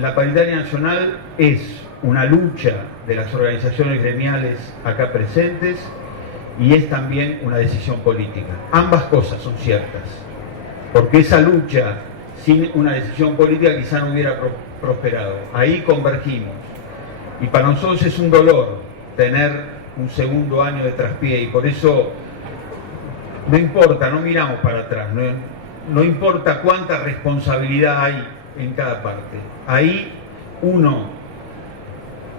La paritaria nacional es una lucha de las organizaciones gremiales acá presentes y es también una decisión política. Ambas cosas son ciertas, porque esa lucha sin una decisión política quizá no hubiera prosperado. Ahí convergimos. Y para nosotros es un dolor tener un segundo año de traspié y por eso no importa, no miramos para atrás, no importa cuánta responsabilidad hay en cada parte. Ahí uno,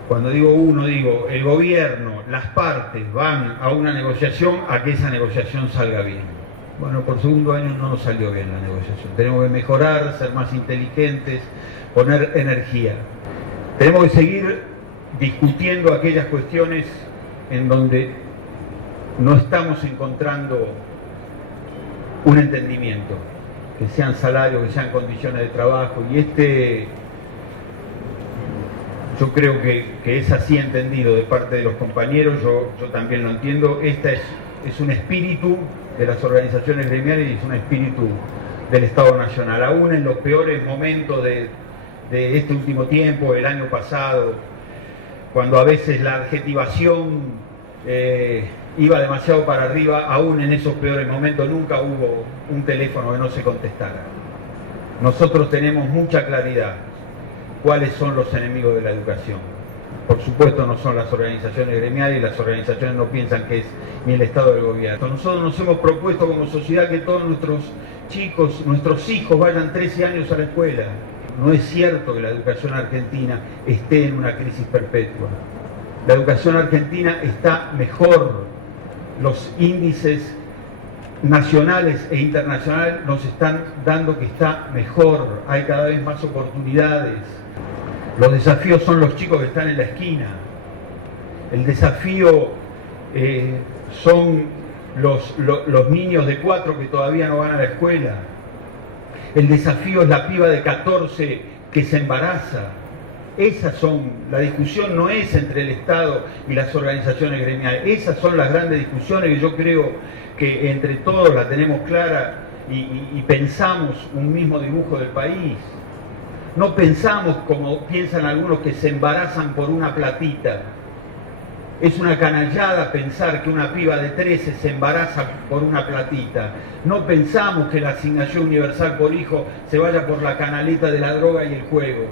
cuando digo uno, digo el gobierno, las partes van a una negociación a que esa negociación salga bien. Bueno, por segundo año no nos salió bien la negociación. Tenemos que mejorar, ser más inteligentes, poner energía. Tenemos que seguir discutiendo aquellas cuestiones en donde no estamos encontrando un entendimiento, que sean salarios, que sean condiciones de trabajo, y yo creo que es así entendido de parte de los compañeros, yo también lo entiendo. Esta es un espíritu de las organizaciones gremiales y es un espíritu del Estado Nacional, aún en los peores momentos de este último tiempo, el año pasado, cuando a veces la adjetivación iba demasiado para arriba, aún en esos peores momentos nunca hubo un teléfono que no se contestara. Nosotros tenemos mucha claridad cuáles son los enemigos de la educación. Por supuesto no son las organizaciones gremiales, y las organizaciones no piensan que es ni el Estado del gobierno. Nosotros nos hemos propuesto como sociedad que todos nuestros chicos, nuestros hijos vayan 13 años a la escuela. No es cierto que la educación argentina esté en una crisis perpetua. La educación argentina está mejor. Los índices nacionales e internacionales nos están dando que está mejor. Hay cada vez más oportunidades. Los desafíos son los chicos que están en la esquina. El desafío son los niños de 4 que todavía no van a la escuela. El desafío es la piba de 14 que se embaraza. La discusión no es entre el Estado y las organizaciones gremiales. Esas son las grandes discusiones que yo creo que entre todos la tenemos clara y pensamos un mismo dibujo del país. No pensamos como piensan algunos que se embarazan por una platita. Es una canallada pensar que una piba de 13 se embaraza por una platita. No pensamos que la asignación universal por hijo se vaya por la canaleta de la droga y el juego.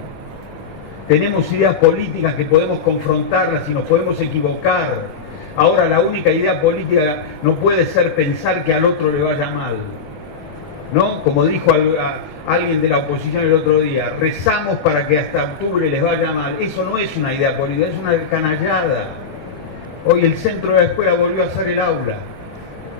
Tenemos ideas políticas que podemos confrontarlas y nos podemos equivocar. Ahora la única idea política no puede ser pensar que al otro le vaya mal, ¿no? Como dijo alguien de la oposición el otro día, rezamos para que hasta octubre les vaya mal. Eso no es una idea política, es una canallada. Hoy el centro de la escuela volvió a ser el aula,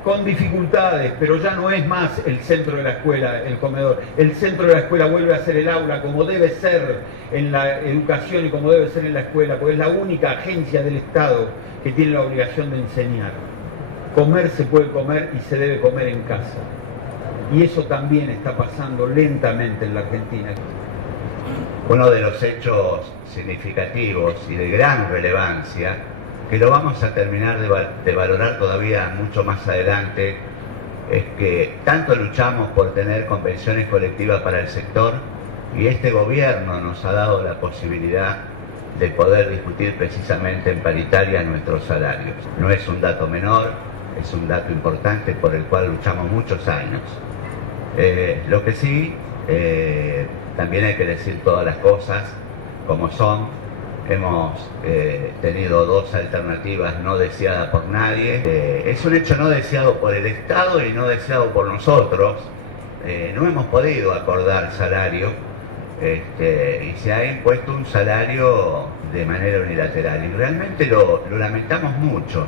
con dificultades, pero ya no es más el centro de la escuela, el comedor. El centro de la escuela vuelve a ser el aula, como debe ser en la educación y como debe ser en la escuela, porque es la única agencia del Estado que tiene la obligación de enseñar. Comer se puede comer y se debe comer en casa. Y eso también está pasando lentamente en la Argentina. Uno de los hechos significativos y de gran relevancia, que lo vamos a terminar de valorar todavía mucho más adelante, es que tanto luchamos por tener convenciones colectivas para el sector y este gobierno nos ha dado la posibilidad de poder discutir precisamente en paritaria nuestros salarios. No es un dato menor, es un dato importante por el cual luchamos muchos años. Lo que sí, también hay que decir todas las cosas como son. Hemos tenido dos alternativas no deseadas por nadie. Es un hecho no deseado por el Estado y no deseado por nosotros. No hemos podido acordar salario y se ha impuesto un salario de manera unilateral. Y realmente lo lamentamos mucho.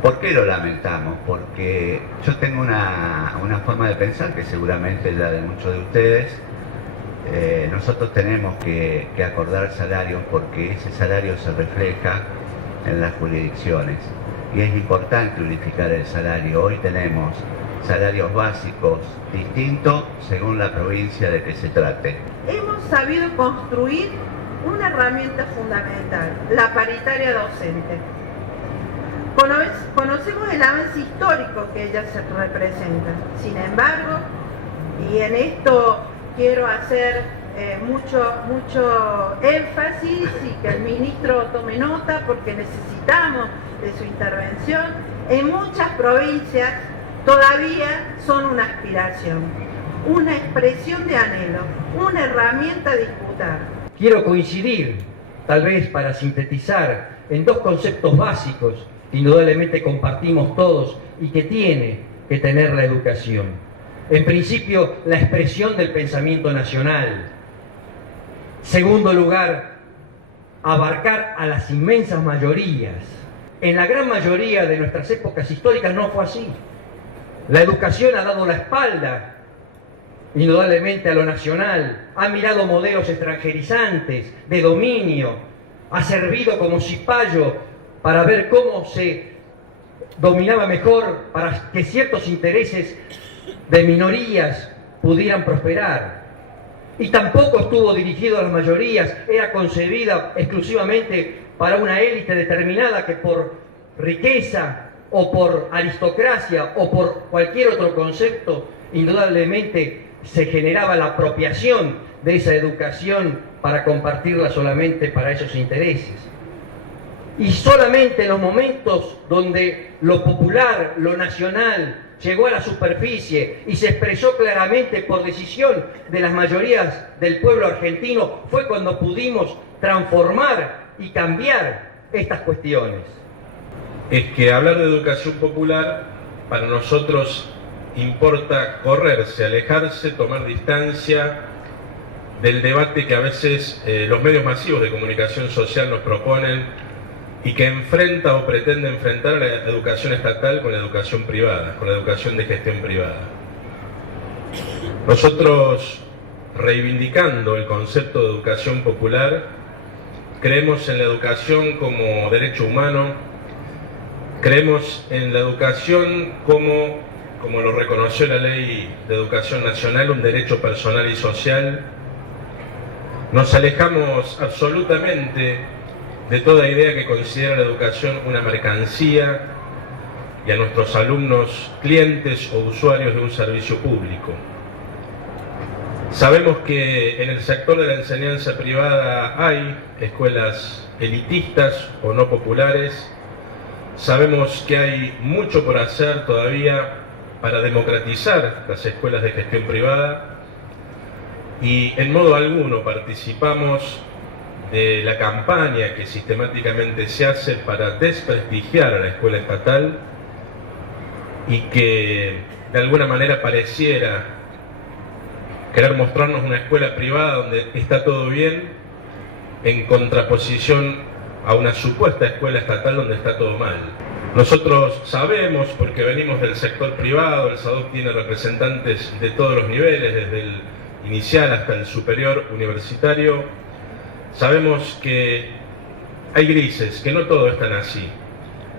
¿Por qué lo lamentamos? Porque yo tengo una forma de pensar que seguramente es la de muchos de ustedes. Nosotros tenemos que acordar salarios porque ese salario se refleja en las jurisdicciones y es importante unificar el salario. Hoy tenemos salarios básicos distintos según la provincia de que se trate. Hemos sabido construir una herramienta fundamental, la paritaria docente. Conocemos el avance histórico que ella se representa. Sin embargo, y en esto quiero hacer mucho énfasis y que el ministro tome nota porque necesitamos de su intervención. En muchas provincias todavía son una aspiración, una expresión de anhelo, una herramienta a disputar. Quiero coincidir, tal vez para sintetizar, en dos conceptos básicos que indudablemente compartimos todos y que tiene que tener la educación. En principio, la expresión del pensamiento nacional. Segundo lugar, abarcar a las inmensas mayorías. En la gran mayoría de nuestras épocas históricas no fue así. La educación ha dado la espalda, indudablemente, a lo nacional, ha mirado modelos extranjerizantes, de dominio, ha servido como cipayo para ver cómo se dominaba mejor, para que ciertos intereses de minorías pudieran prosperar. Y tampoco estuvo dirigido a las mayorías, era concebida exclusivamente para una élite determinada que por riqueza o por aristocracia o por cualquier otro concepto, indudablemente se generaba la apropiación de esa educación para compartirla solamente para esos intereses. Y solamente en los momentos donde lo popular, lo nacional, llegó a la superficie y se expresó claramente por decisión de las mayorías del pueblo argentino, fue cuando pudimos transformar y cambiar estas cuestiones. Es que hablar de educación popular para nosotros importa correrse, alejarse, tomar distancia del debate que a veces los medios masivos de comunicación social nos proponen y que enfrenta o pretende enfrentar a la educación estatal con la educación privada, con la educación de gestión privada. Nosotros, reivindicando el concepto de educación popular, creemos en la educación como derecho humano, creemos en la educación como lo reconoció la Ley de Educación Nacional, un derecho personal y social. Nos alejamos absolutamente de toda idea que considera la educación una mercancía y a nuestros alumnos clientes o usuarios de un servicio público. Sabemos que en el sector de la enseñanza privada hay escuelas elitistas o no populares. Sabemos que hay mucho por hacer todavía para democratizar las escuelas de gestión privada y en modo alguno participamos de la campaña que sistemáticamente se hace para desprestigiar a la escuela estatal y que de alguna manera pareciera querer mostrarnos una escuela privada donde está todo bien en contraposición a una supuesta escuela estatal donde está todo mal. Nosotros sabemos, porque venimos del sector privado, el SADOC tiene representantes de todos los niveles, desde el inicial hasta el superior universitario, sabemos que hay grises, que no todo es tan así,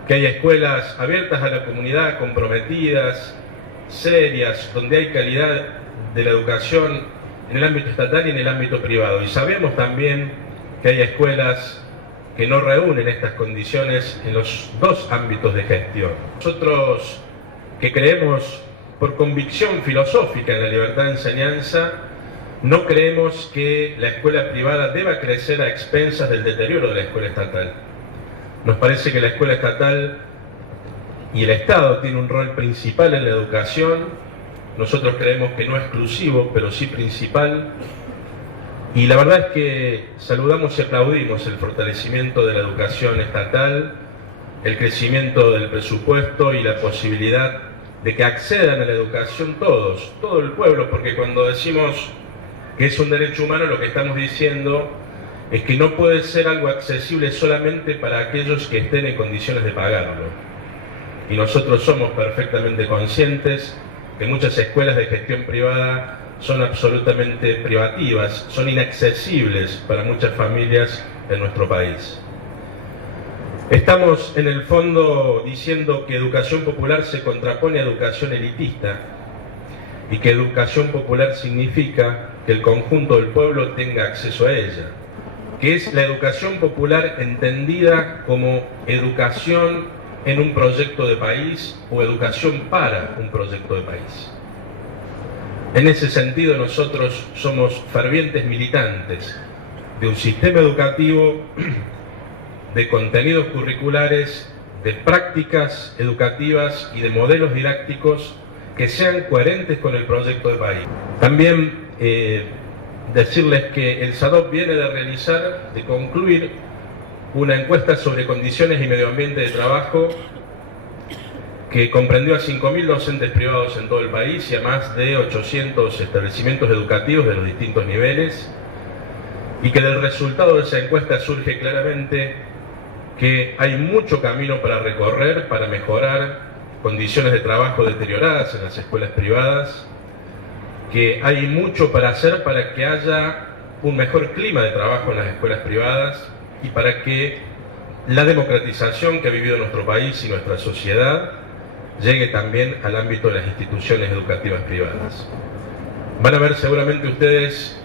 que hay escuelas abiertas a la comunidad, comprometidas, serias, donde hay calidad de la educación en el ámbito estatal y en el ámbito privado. Y sabemos también que hay escuelas que no reúnen estas condiciones en los dos ámbitos de gestión. Nosotros, que creemos por convicción filosófica en la libertad de enseñanza, no creemos que la escuela privada deba crecer a expensas del deterioro de la escuela estatal. Nos parece que la escuela estatal y el Estado tienen un rol principal en la educación. Nosotros creemos que no exclusivo, pero sí principal. Y la verdad es que saludamos y aplaudimos el fortalecimiento de la educación estatal, el crecimiento del presupuesto y la posibilidad de que accedan a la educación todos, todo el pueblo, porque cuando decimos que es un derecho humano, lo que estamos diciendo es que no puede ser algo accesible solamente para aquellos que estén en condiciones de pagarlo. Y nosotros somos perfectamente conscientes que muchas escuelas de gestión privada son absolutamente privativas, son inaccesibles para muchas familias de nuestro país. Estamos en el fondo diciendo que educación popular se contrapone a educación elitista y que educación popular significa que el conjunto del pueblo tenga acceso a ella, que es la educación popular entendida como educación en un proyecto de país o educación para un proyecto de país. En ese sentido, nosotros somos fervientes militantes de un sistema educativo, de contenidos curriculares, de prácticas educativas y de modelos didácticos que sean coherentes con el proyecto de país. También decirles que el SADOP viene de concluir una encuesta sobre condiciones y medio ambiente de trabajo que comprendió a 5.000 docentes privados en todo el país y a más de 800 establecimientos educativos de los distintos niveles, y que del resultado de esa encuesta surge claramente que hay mucho camino para recorrer para mejorar condiciones de trabajo deterioradas en las escuelas privadas, que hay mucho para hacer para que haya un mejor clima de trabajo en las escuelas privadas y para que la democratización que ha vivido nuestro país y nuestra sociedad llegue también al ámbito de las instituciones educativas privadas. Van a ver seguramente ustedes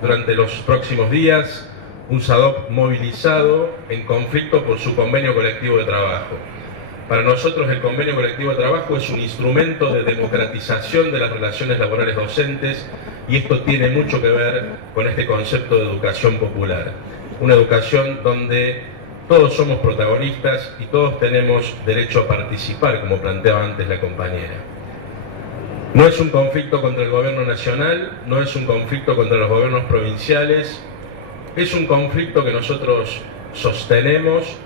durante los próximos días un SADOP movilizado en conflicto por su convenio colectivo de trabajo. Para nosotros el convenio colectivo de trabajo es un instrumento de democratización de las relaciones laborales docentes, y esto tiene mucho que ver con este concepto de educación popular. Una educación donde todos somos protagonistas y todos tenemos derecho a participar, como planteaba antes la compañera. No es un conflicto contra el gobierno nacional, no es un conflicto contra los gobiernos provinciales, es un conflicto que nosotros sostenemos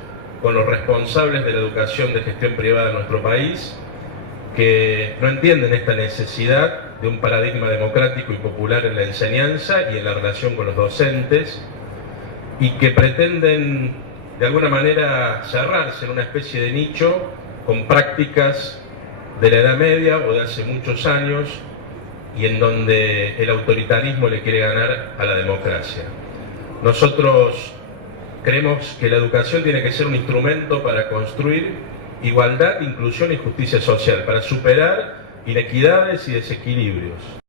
con los responsables de la educación de gestión privada en nuestro país, que no entienden esta necesidad de un paradigma democrático y popular en la enseñanza y en la relación con los docentes, y que pretenden de alguna manera cerrarse en una especie de nicho con prácticas de la Edad Media o de hace muchos años, y en donde el autoritarismo le quiere ganar a la democracia. Nosotros creemos que la educación tiene que ser un instrumento para construir igualdad, inclusión y justicia social, para superar inequidades y desequilibrios.